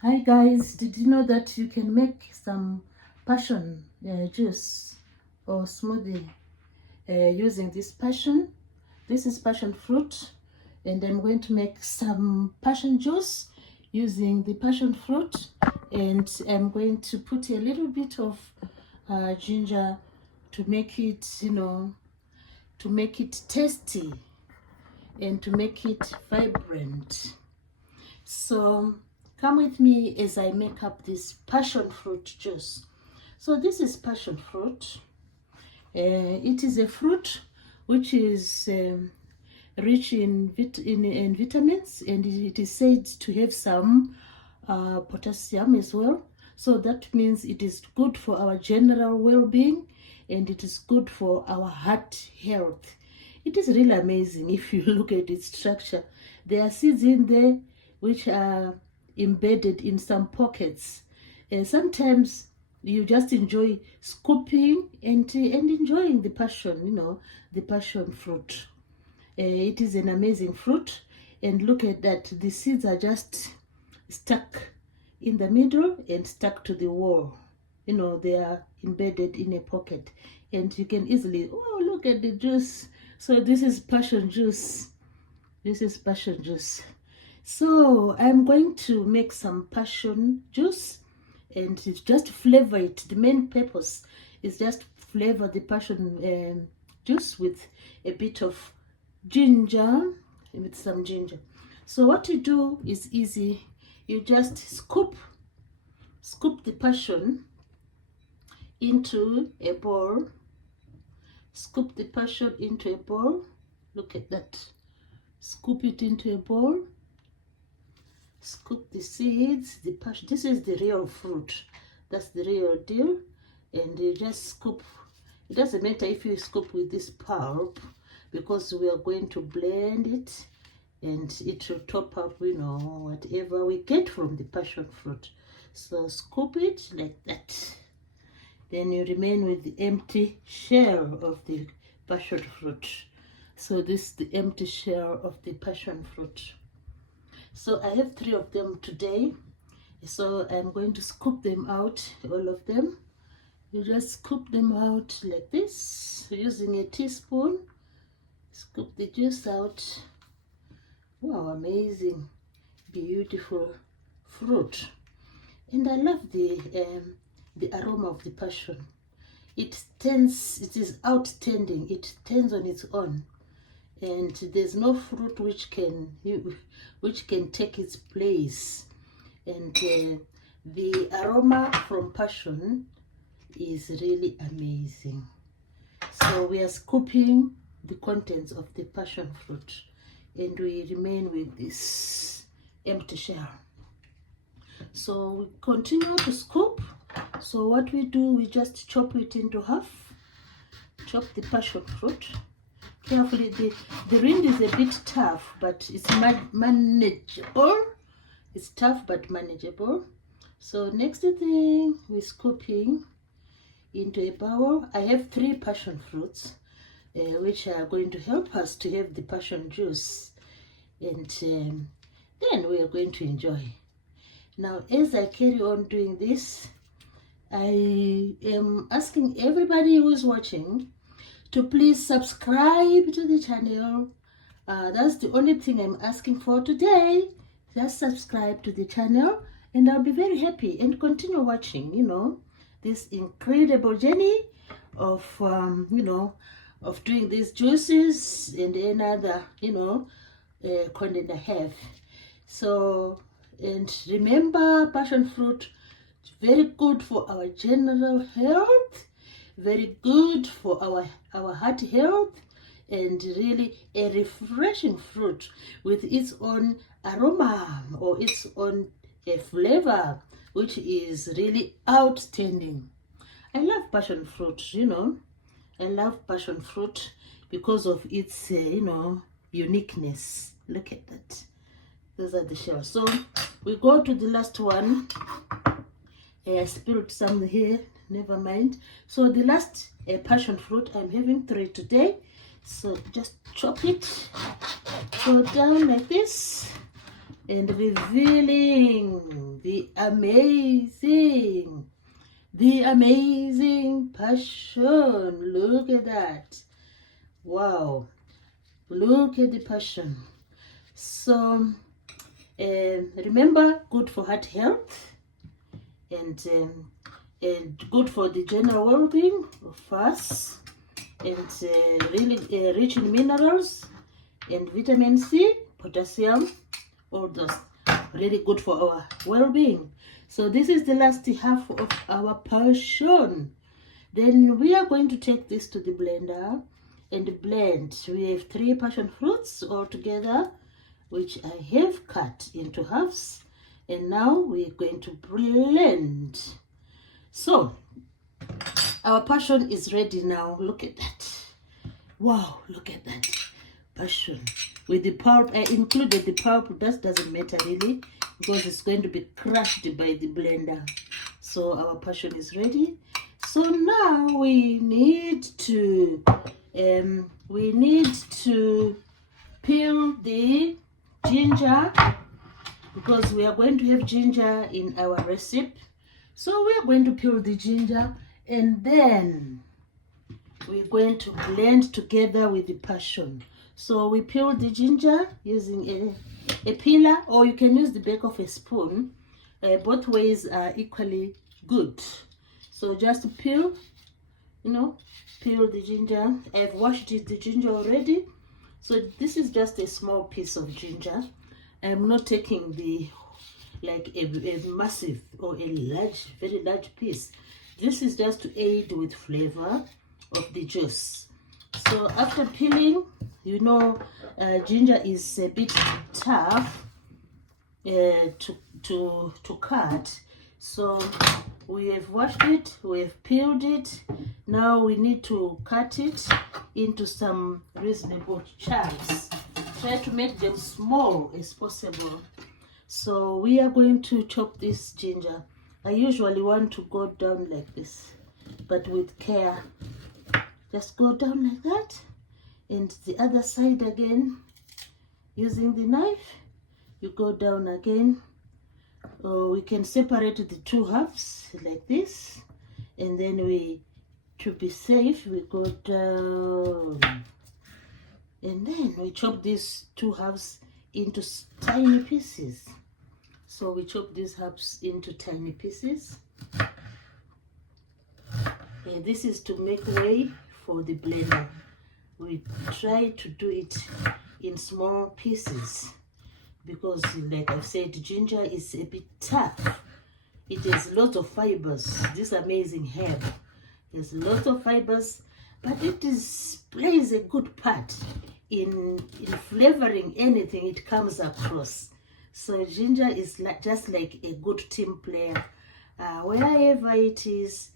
Hi guys, did you know that you can make some passion juice or smoothie using this passion? This is passion fruit, and I'm going to make some passion juice using the passion fruit, and I'm going to put a little bit of ginger to make it, to make it tasty and to make it vibrant. So come with me as I make up this passion fruit juice. So this is passion fruit. It is a fruit which is rich in vitamins, and it is said to have some potassium as well. So that means it is good for our general well-being, and it is good for our heart health. It is really amazing if you look at its structure. There are seeds in there which are embedded in some pockets. Sometimes you just enjoy scooping and enjoying the passion, the passion fruit. It is an amazing fruit, and look at that. The seeds are just stuck in the middle and stuck to the wall. They are embedded in a pocket, and you can easily, oh, look at the juice. So this is passion juice. This is passion juice. So I'm going to make some passion juice, and it's just flavor it. The main purpose is just flavor the passion juice with a bit of ginger, with some ginger. So what you do is easy. You just scoop the passion into a bowl. Scoop the passion into a bowl. Look at that. Scoop it into a bowl. Scoop the seeds, the passion. This is the real fruit. That's the real deal. And you just scoop. It doesn't matter if you scoop with this pulp, because we are going to blend it, and it will top up, whatever we get from the passion fruit. So scoop it like that. Then you remain with the empty shell of the passion fruit. So this is the empty shell of the passion fruit. So I have 3 of them today. So I'm going to scoop them out, all of them. You just scoop them out like this, using a teaspoon. Scoop the juice out. Wow, amazing, beautiful fruit. And I love the aroma of the passion. It is outstanding. It stands on its own, and there's no fruit which can take its place. And the aroma from passion is really amazing. So we are scooping the contents of the passion fruit, and we remain with this empty shell. So we continue to scoop. So what we do, we just chop it into half. Chop the passion fruit carefully. The rind is a bit tough, but it's manageable. It's tough but manageable. So next thing, we're scooping into a bowl. I have 3 passion fruits, which are going to help us to have the passion juice, and then we are going to enjoy. Now, as I carry on doing this, I am asking everybody who's watching to please subscribe to the channel. That's the only thing I'm asking for today. Just subscribe to the channel, and I'll be very happy and continue watching, this incredible journey of, of doing these juices and another, content I have. So, and remember, passion fruit is very good for our general health, very good for our heart health, and really a refreshing fruit with its own aroma or its own flavor, which is really outstanding. I love passion fruit, I love passion fruit because of its, uniqueness. Look at that. Those are the shells. So we go to the last one. I spilled some here, never mind. So the last passion fruit, I'm having 3 today. So just chop it, go down like this, and revealing the amazing passion. Look at that. Wow, look at the passion. So remember, good for heart health, and good for the general well-being of us, and really rich in minerals and vitamin C, potassium, all those really good for our well-being. So this is the last half of our passion. Then we are going to take this to the blender and blend. We have 3 passion fruits all together, which I have cut into halves, and now we're going to blend. So our passion is ready now. Look at that. Wow, look at that passion with the pulp. I included the pulp. That doesn't matter really, because it's going to be crushed by the blender. So our passion is ready. So now we need to peel the ginger, because we are going to have ginger in our recipe. So we are going to peel the ginger, and then we're going to blend together with the passion. So we peel the ginger using a peeler, or you can use the back of a spoon. Both ways are equally good. So just peel, peel the ginger. I've washed the ginger already. So this is just a small piece of ginger. I'm not taking the like a massive or a large, very large piece. This is just to aid with flavor of the juice. So after peeling, ginger is a bit tough to cut. So we have washed it, we have peeled it. Now we need to cut it into some reasonable chunks. Try to make them small as possible. So we are going to chop this ginger. I usually want to go down like this, but with care. Just go down like that, and the other side again, using the knife, you go down again. We can separate the 2 halves like this, and then to be safe, we go down, and then we chop these 2 halves into tiny pieces. So we chop these halves into tiny pieces. And this is to make way for the blender. We try to do it in small pieces, because like I've said, ginger is a bit tough. It has lots of fibers. This amazing herb has lots of fibers, but it plays a good part in flavoring anything it comes across. So ginger is just like a good team player. Wherever it is,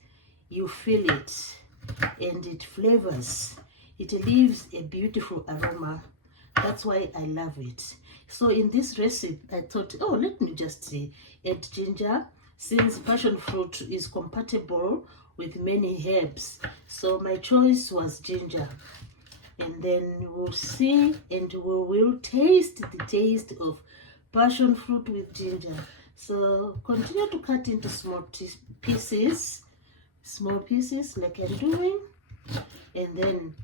you feel it, and it flavors. It leaves a beautiful aroma. That's why I love it. So in this recipe, I thought, let me just add ginger, since passion fruit is compatible with many herbs. So my choice was ginger. And then we'll see, and we will taste the taste of passion fruit with ginger. So continue to cut into small pieces like I'm doing. And then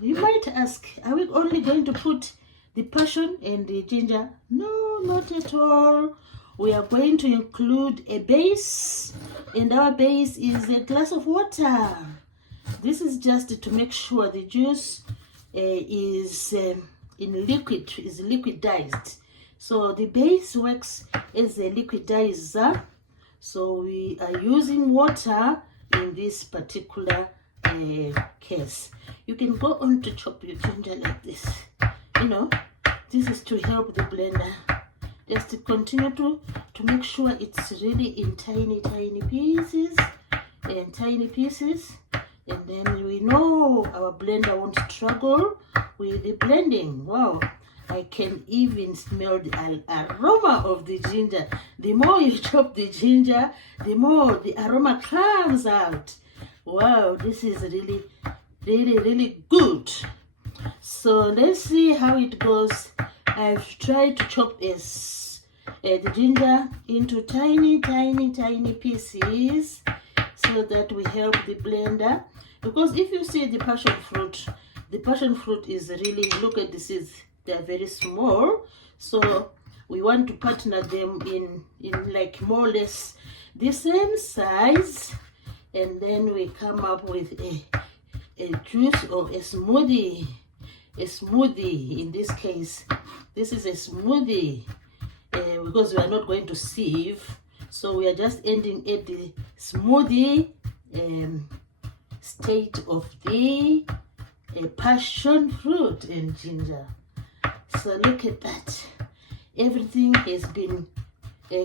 you might ask, are we only going to put the passion and the ginger? No, not at all. We are going to include a base, and our base is a glass of water. This is just to make sure the juice is liquidized. So the base works as a liquidizer. So we are using water in this particular case. You can go on to chop your ginger like this. This is to help the blender. Just to continue to make sure it's really in tiny pieces, and then we know our blender won't struggle with the blending. Wow, I can even smell the aroma of the ginger. The more you chop the ginger, the more the aroma comes out. Wow, this is really good. So let's see how it goes I've tried to chop the ginger into tiny pieces so that we help the blender. Because if you see the passion fruit is really, look at this, they're very small. So we want to partner them in like more or less the same size, and then we come up with a juice or a smoothie. In this case, this is a smoothie because we are not going to sieve, so we are just ending at the smoothie state of the passion fruit and ginger. So look at that, everything has been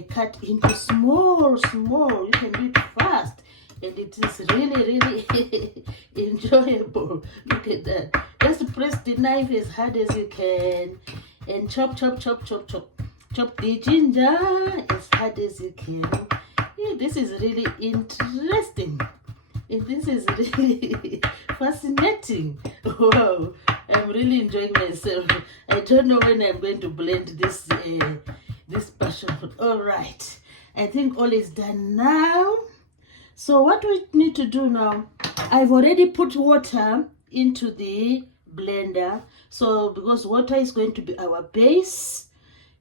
cut into small. You can do it fast, and it is really enjoyable. Look at that. Just press the knife as hard as you can and chop the ginger as hard as you can. Yeah, this is really interesting. This is really fascinating. Wow, I'm really enjoying myself. I don't know when I'm going to blend this passion fruit. All right, I think all is done now. So what we need to do now, I've already put water into the blender, so because water is going to be our base,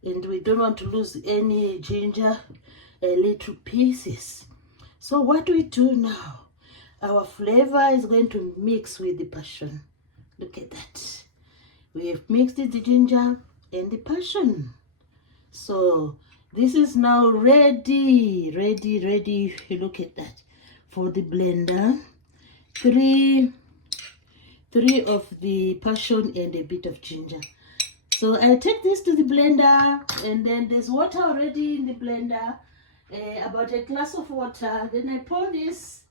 and we don't want to lose any ginger little pieces. So what we do now, our flavor is going to mix with the passion. Look at that, we have mixed the ginger and the passion. So this is now ready. Look at that, for the blender. Three of the passion and a bit of ginger. So I take this to the blender, and then there's water already in the blender, about a glass of water. Then I pour this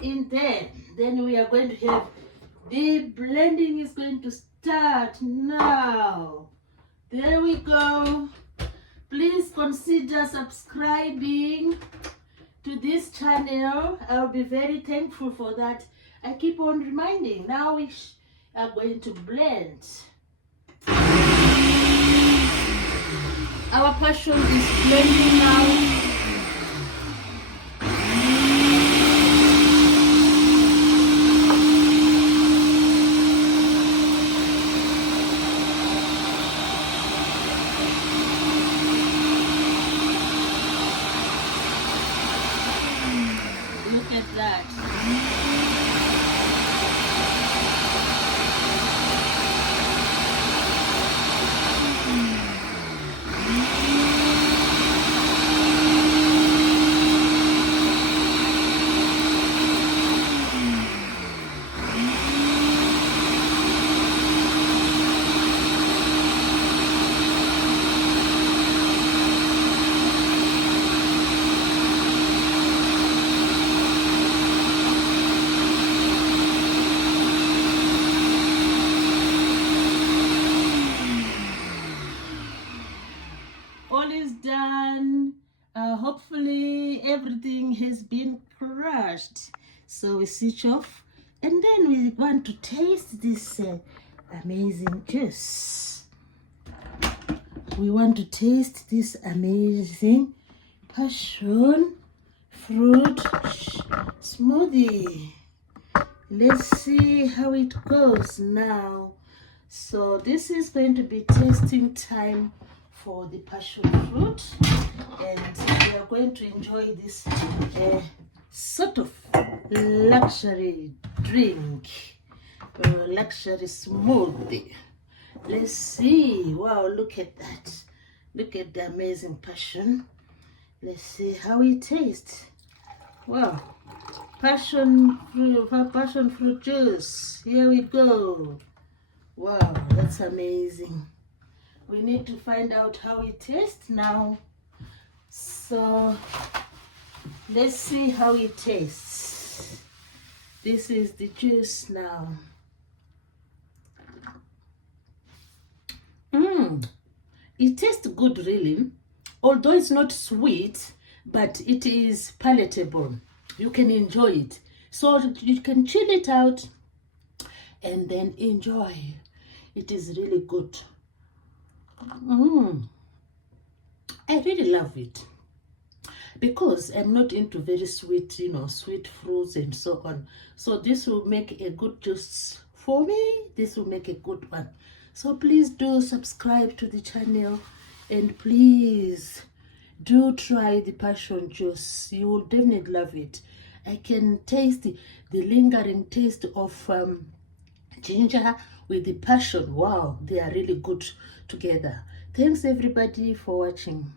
in there. Then we are going to have the blending is going to start now. There we go. Please consider subscribing to this channel. I'll be very thankful for that. I keep on reminding. Now we are going to blend. Our passion is blending now. Look at that. All is done. Hopefully everything has been crushed. So we switch off, and then we want to taste this amazing juice. We want to taste this amazing passion fruit smoothie. Let's see how it goes now. So this is going to be tasting time for the passion fruit, and we are going to enjoy this sort of luxury drink, luxury smoothie. Let's see. Wow, look at that. Look at the amazing passion. Let's see how it tastes. Wow, passion fruit juice. Here we go. Wow, that's amazing. We need to find out how it tastes now. So let's see how it tastes. This is the juice now. It tastes good, really. Although it's not sweet, but it is palatable. You can enjoy it. So you can chill it out and then enjoy. It is really good. I really love it because I'm not into very sweet, sweet fruits and so on. So this will make a good juice for me. This will make a good one. So please do subscribe to the channel, and please do try the passion juice. You will definitely love it. I can taste the lingering taste of ginger with the passion. Wow, they are really good together. Thanks everybody for watching.